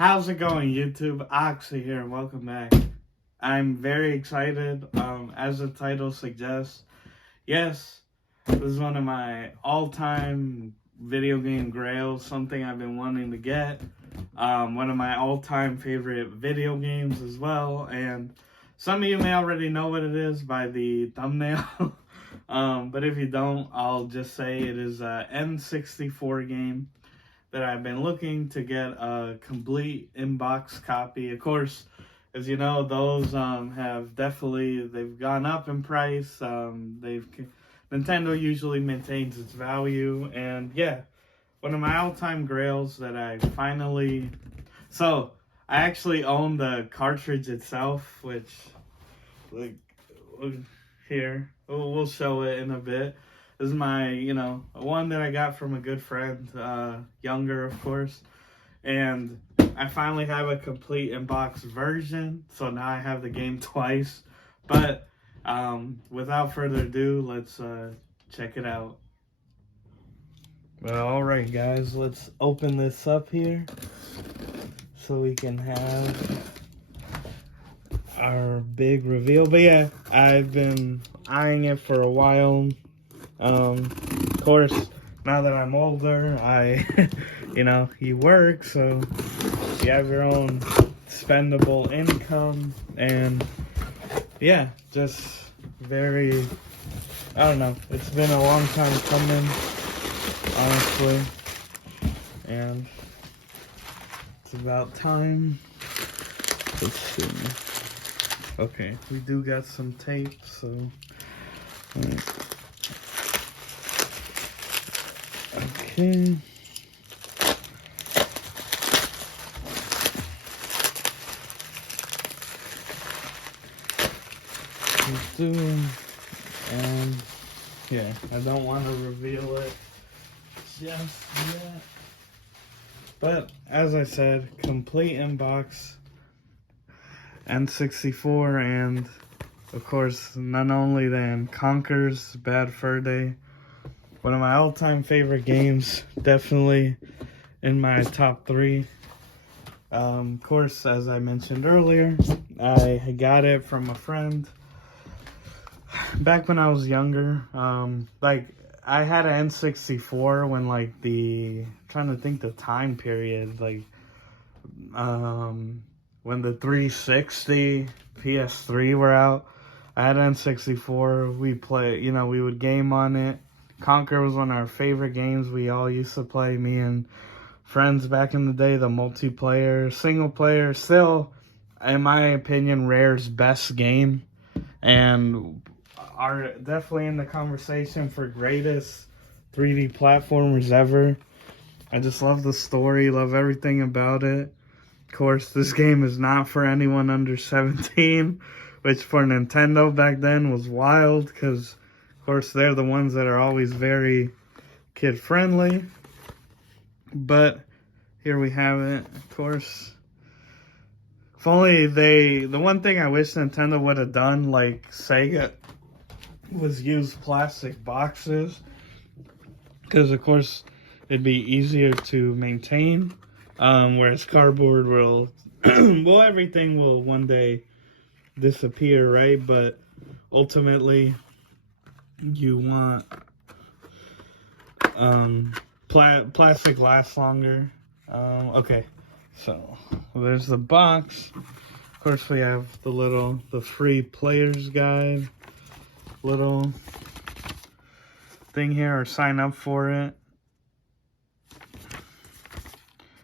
How's it going, YouTube? Oxy here, and welcome back. I'm very excited, as the title suggests. Yes, this is one of my all-time video game grails, something I've been wanting to get. One of my all-time favorite video games as well, and some of you may already know what it is by the thumbnail. But if you don't, I'll just say it is a N64 game that I've been looking to get a complete inbox copy. Of course, as you know, those they've gone up in price. Nintendo usually maintains its value, and yeah, one of my all-time grails that I finally. So I actually own the cartridge itself, which, like, here we'll show it in a bit. This is my, one that I got from a good friend, younger, of course. And I finally have a complete inbox version, so now I have the game twice. But without further ado, let's check it out. Well, alright guys, let's open this up here so we can have our big reveal. But yeah, I've been eyeing it for a while. Of course, now that I'm older, you work, so you have your own spendable income, and yeah, just very, I don't know, it's been a long time coming, honestly, and it's about time. Let's see. Okay, we do got some tape, so all right. Okay. Let's do it. And yeah, I don't want to reveal it just yet. But as I said, complete inbox, N64, and of course, none only than Conkers, Bad Fur Day. One of my all-time favorite games, definitely in my top 3. Of course, as I mentioned earlier, I got it from a friend back when I was younger. I had an N64 when, trying to think the time period, when the 360, PS3 were out. I had an N64. We would game on it. Conker was one of our favorite games we all used to play, me and friends back in the day. The multiplayer, single player, still, in my opinion, Rare's best game, and are definitely in the conversation for greatest 3D platformers ever. I just love the story, love everything about it. Of course, this game is not for anyone under 17, which for Nintendo back then was wild, because of course, they're the ones that are always very kid-friendly. But here we have it, of course. If only the one thing I wish Nintendo would have done, like Sega, was use plastic boxes. Because, of course, it'd be easier to maintain. Whereas cardboard will, well, everything will one day disappear, right? But ultimately, you want plastic lasts longer. Okay, so there's the box. Of course, we have the free player's guide, little thing here, or sign up for it,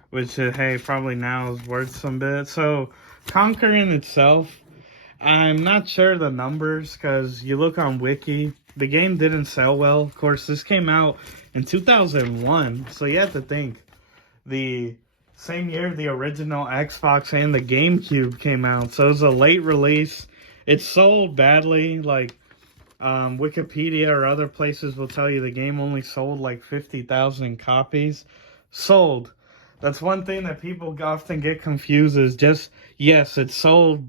which hey, probably now is worth some bit. So Conker in itself, I'm not sure the numbers, because you look on Wiki, the game didn't sell well. Of course, this came out in 2001, so you have to think, the same year the original Xbox and the GameCube came out, so it was a late release. It sold badly, Wikipedia or other places will tell you the game only sold like 50,000 copies. Sold. That's one thing that people often get confused is just, yes, it sold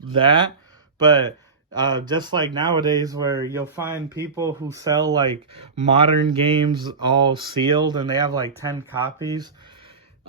that, but just like nowadays where you'll find people who sell modern games all sealed and they have 10 copies,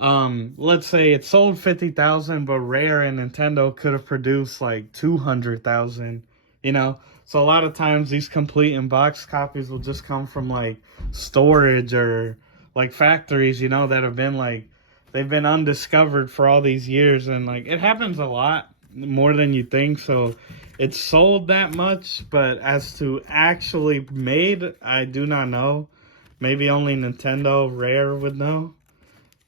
let's say it sold 50,000, but Rare and Nintendo could have produced like 200,000, you know? So a lot of times these complete in box copies will just come from like storage or like factories, you know, that have been like, they've been undiscovered for all these years. And like, it happens a lot more than you think. So it's sold that much, but as to actually made, I do not know. Maybe only Nintendo Rare would know.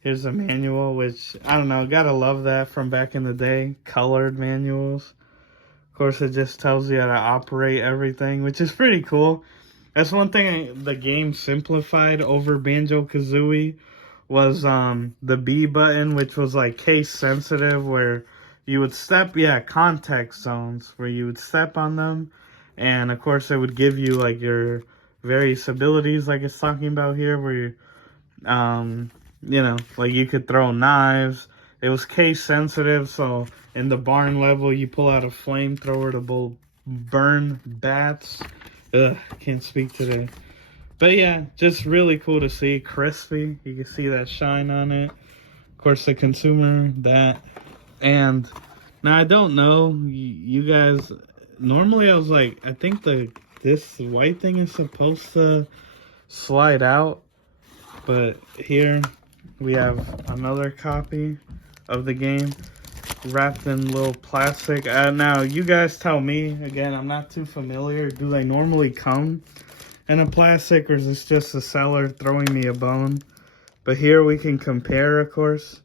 Here's a manual, which, I don't know, gotta love that from back in the day. Colored manuals. Of course, it just tells you how to operate everything, which is pretty cool. That's one thing the game simplified over Banjo Kazooie was the B button, which was like case sensitive, where you would step, context zones, where you would step on them. And of course, it would give you like your various abilities, like it's talking about here, where you, like you could throw knives. It was case sensitive, so in the barn level, you pull out a flamethrower to burn bats. Ugh, can't speak today. But yeah, just really cool to see. Crispy. You can see that shine on it. Of course, the consumer, that. And now I don't know, you guys, normally I was like, I think this white thing is supposed to slide out. But here we have another copy of the game wrapped in little plastic. Now, you guys tell me, again, I'm not too familiar. Do they normally come in a plastic, or is this just the seller throwing me a bone? But here we can compare, of course,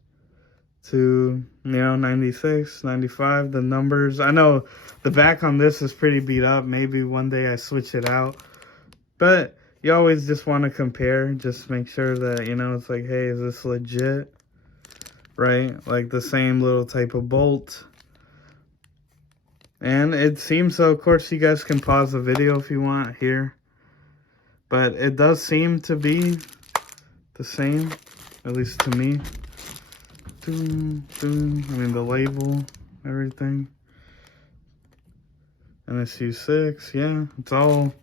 to, 96, 95, the numbers. I know the back on this is pretty beat up. Maybe one day I switch it out. But you always just want to compare, just make sure that, it's like, hey, is this legit? Right? Like the same little type of bolt. And it seems so. Of course, you guys can pause the video if you want here. But it does seem to be the same, at least to me. I mean, the label, everything. NSU6, yeah, it's all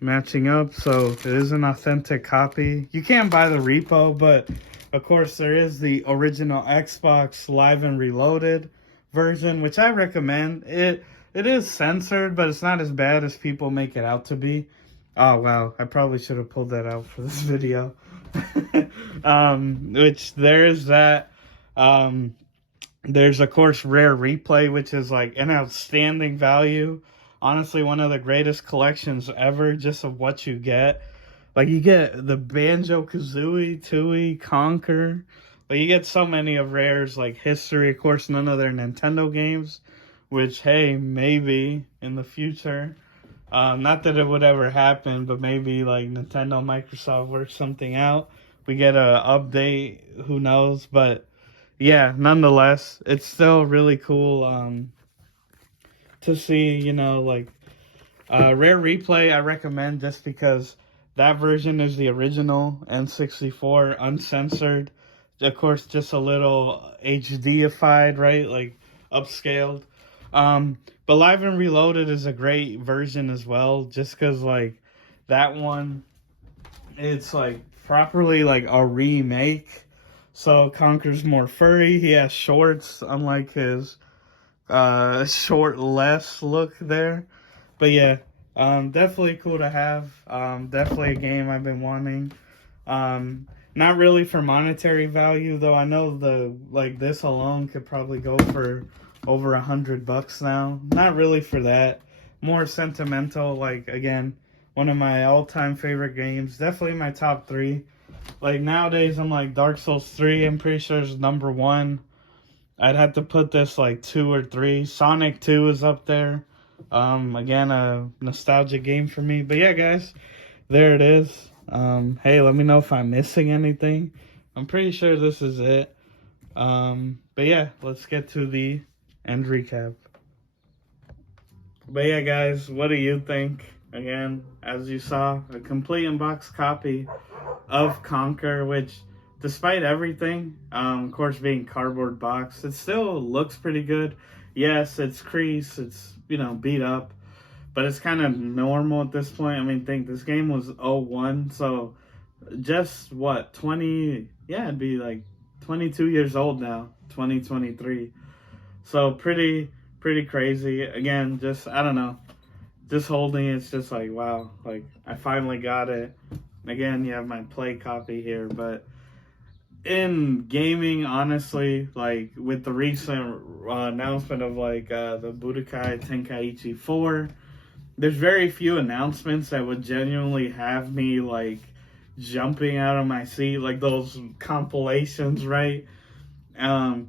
matching up. So it is an authentic copy. You can't buy the repo, but of course there is the original Xbox Live and Reloaded version, which I recommend. It is censored, but it's not as bad as people make it out to be. Oh wow, I probably should have pulled that out for this video. Which there is that. There's of course Rare Replay, which is like an outstanding value. Honestly, one of the greatest collections ever, just of what you get. Like, you get the Banjo, Kazooie, Tooie, Conker. Like, you get so many of Rare's, like, history. Of course, none of their Nintendo games. Which, hey, maybe in the future. Not that it would ever happen, but maybe, like, Nintendo, Microsoft works something out. We get a update, who knows. But, yeah, nonetheless, it's still really cool to see, Rare Replay I recommend just because that version is the original N64, uncensored. Of course, just a little HD-ified, right? Like, upscaled. But Live and Reloaded is a great version as well, just because, like, that one, it's, like, properly, like, a remake. So, Conker's more furry. He has shorts, unlike his short-less look there. But yeah, definitely cool to have. Definitely a game I've been wanting. Not really for monetary value, though. I know this alone could probably go for over $100 now. Not really for that. More sentimental. Like, again, one of my all-time favorite games. Definitely my top 3. Like, nowadays, I'm like, Dark Souls 3, I'm pretty sure is number 1. I'd have to put this like 2 or 3. Sonic 2 is up there. Again, a nostalgic game for me. But yeah, guys, there it is. Hey, let me know if I'm missing anything. I'm pretty sure this is it. But yeah, let's get to the end recap. But yeah, guys, what do you think? Again, as you saw, a complete in-box copy of Conker, which, despite everything, of course being cardboard box, it still looks pretty good. Yes, it's creased, it's, beat up, but it's kind of normal at this point. I mean, think this game was 01, so just what, 20, yeah, it'd be like 22 years old now, 2023. So pretty crazy. Again, just, I don't know, just holding it's just like, wow, like I finally got it. Again, you have my play copy here, but in gaming, honestly, like with the recent announcement of like the Budokai Tenkaichi 4, there's very few announcements that would genuinely have me like jumping out of my seat, like those compilations, right? Um,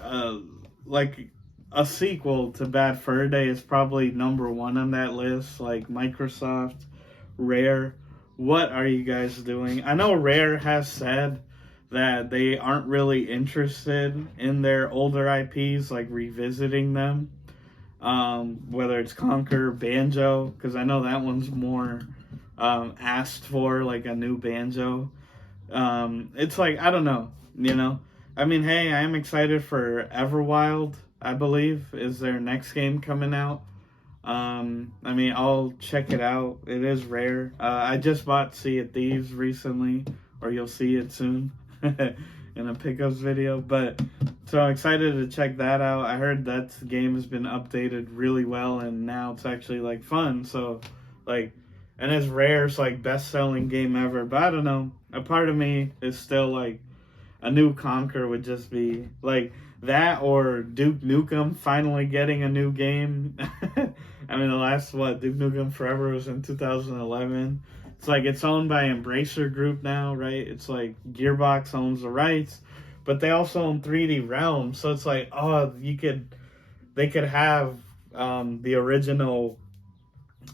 uh, like a sequel to Bad Fur Day is probably number one on that list. Like Microsoft, Rare, what are you guys doing? I know Rare has said that they aren't really interested in their older IPs, like revisiting them. Whether it's Conker, Banjo, because I know that one's more asked for, like a new Banjo. It's like, I don't know, you know. I mean, hey, I am excited for Everwild, I believe, is their next game coming out. I mean, I'll check it out. It is Rare. I just bought Sea of Thieves recently, or you'll see it soon in a pickups video. But so I'm excited to check that out. I heard that game has been updated really well, and now it's actually like fun. So, like, and it's Rare's like best-selling game ever. But I don't know. A part of me is still like a new Conker would just be like that, or Duke Nukem finally getting a new game. I mean, the last, Duke Nukem Forever was in 2011. It's like it's owned by Embracer Group now, right? It's like Gearbox owns the rights, but they also own 3D Realms. So it's like, oh, they could have the original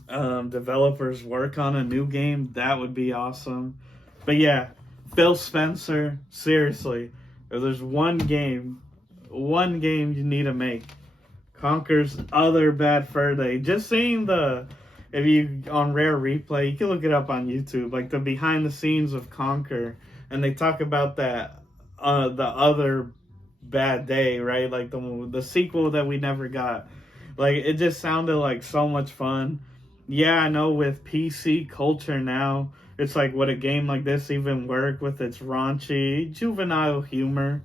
developers work on a new game. That would be awesome. But yeah, Phil Spencer, seriously, if there's one game you need to make, Conker's other Bad Fur Day. Just seeing if you on Rare Replay, you can look it up on YouTube, like the behind the scenes of Conker, and they talk about that the other bad day, right? Like the sequel that we never got. Like it just sounded like so much fun. Yeah, I know with PC culture now, it's like, would a game like this even work with its raunchy, juvenile humor?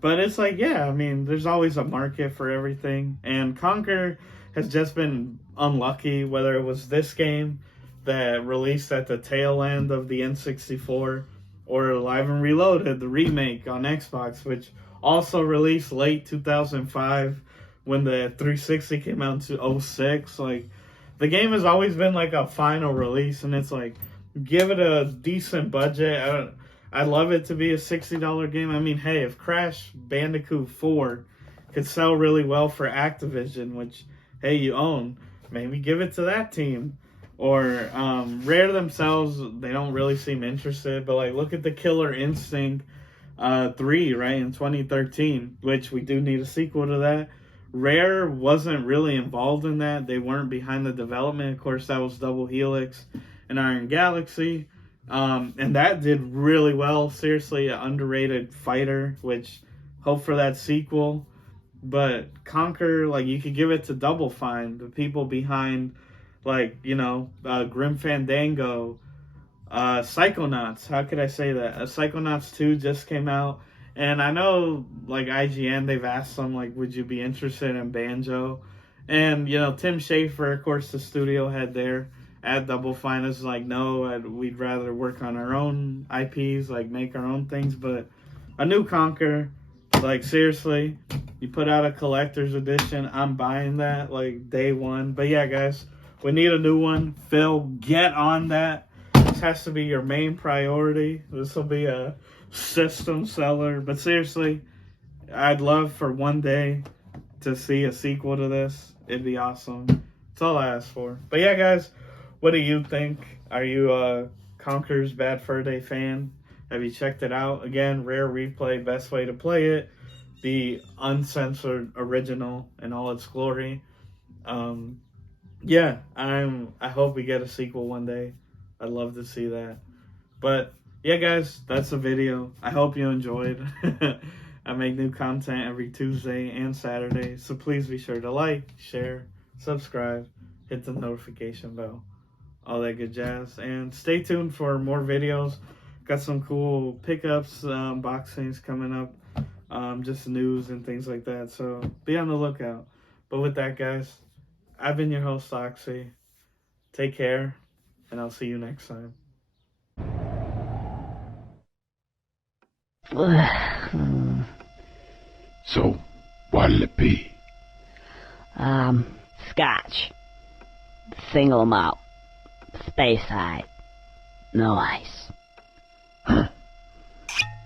But it's like, yeah, I mean, there's always a market for everything. And Conker has just been unlucky, whether it was this game that released at the tail end of the N64, or Live and Reloaded, the remake on Xbox, which also released late 2005 when the 360 came out in 2006. Like, the game has always been like a final release, and it's like, give it a decent budget. I'd love it to be a $60 game. I mean, hey, if Crash Bandicoot 4 could sell really well for Activision, which, hey, you own, maybe give it to that team. Or Rare themselves, they don't really seem interested. But, like, look at the Killer Instinct 3, right, in 2013, which we do need a sequel to that. Rare wasn't really involved in that. They weren't behind the development. Of course, that was Double Helix and Iron Galaxy. And that did really well. Seriously, an underrated fighter, which hope for that sequel. But Conker, like, you could give it to Double Fine, the people behind, like, you know, Grim Fandango, Psychonauts. How could I say that? Psychonauts 2 just came out. And I know, like, IGN, they've asked them, like, would you be interested in Banjo? And, you know, Tim Schafer, of course, the studio head there at Double Fine, is like, no, we'd rather work on our own IPs, like, make our own things. But a new Conker, like, seriously, you put out a collector's edition, I'm buying that, like, day one. But yeah, guys, we need a new one. Phil, get on that. This has to be your main priority. This will be a system seller. But seriously, I'd love for one day to see a sequel to this. It'd be awesome. That's all I ask for. But yeah, guys, what do you think? Are you a Conker's Bad Fur Day fan? Have you checked it out? Again, Rare Replay, best way to play it. The uncensored original in all its glory. Yeah, I hope we get a sequel one day. I'd love to see that. But yeah, guys, that's the video. I hope you enjoyed. I make new content every Tuesday and Saturday, so please be sure to like, share, subscribe, hit the notification bell, all that good jazz, and stay tuned for more videos Got some cool pickups, boxings coming up, just news and things like that. So be on the lookout. But with that, guys, I've been your host, Oxy. Take care, and I'll see you next time. So, what'll it be? Scotch. Single malt. Space side. No ice. Huh.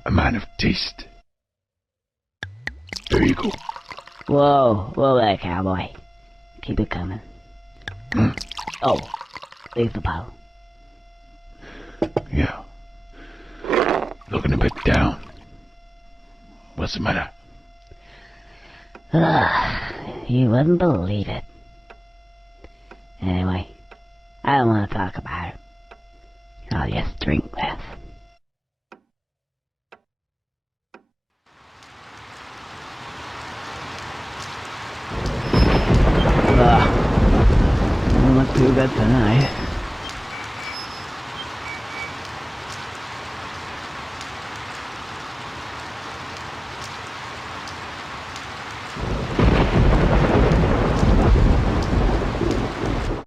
A man of taste. There you go. Whoa there, cowboy. Keep it coming. Oh, leave the bottle. Yeah. Looking a bit down. What's the matter? You wouldn't believe it. Anyway, I don't want to talk about it. I'll just drink this. Not too good tonight.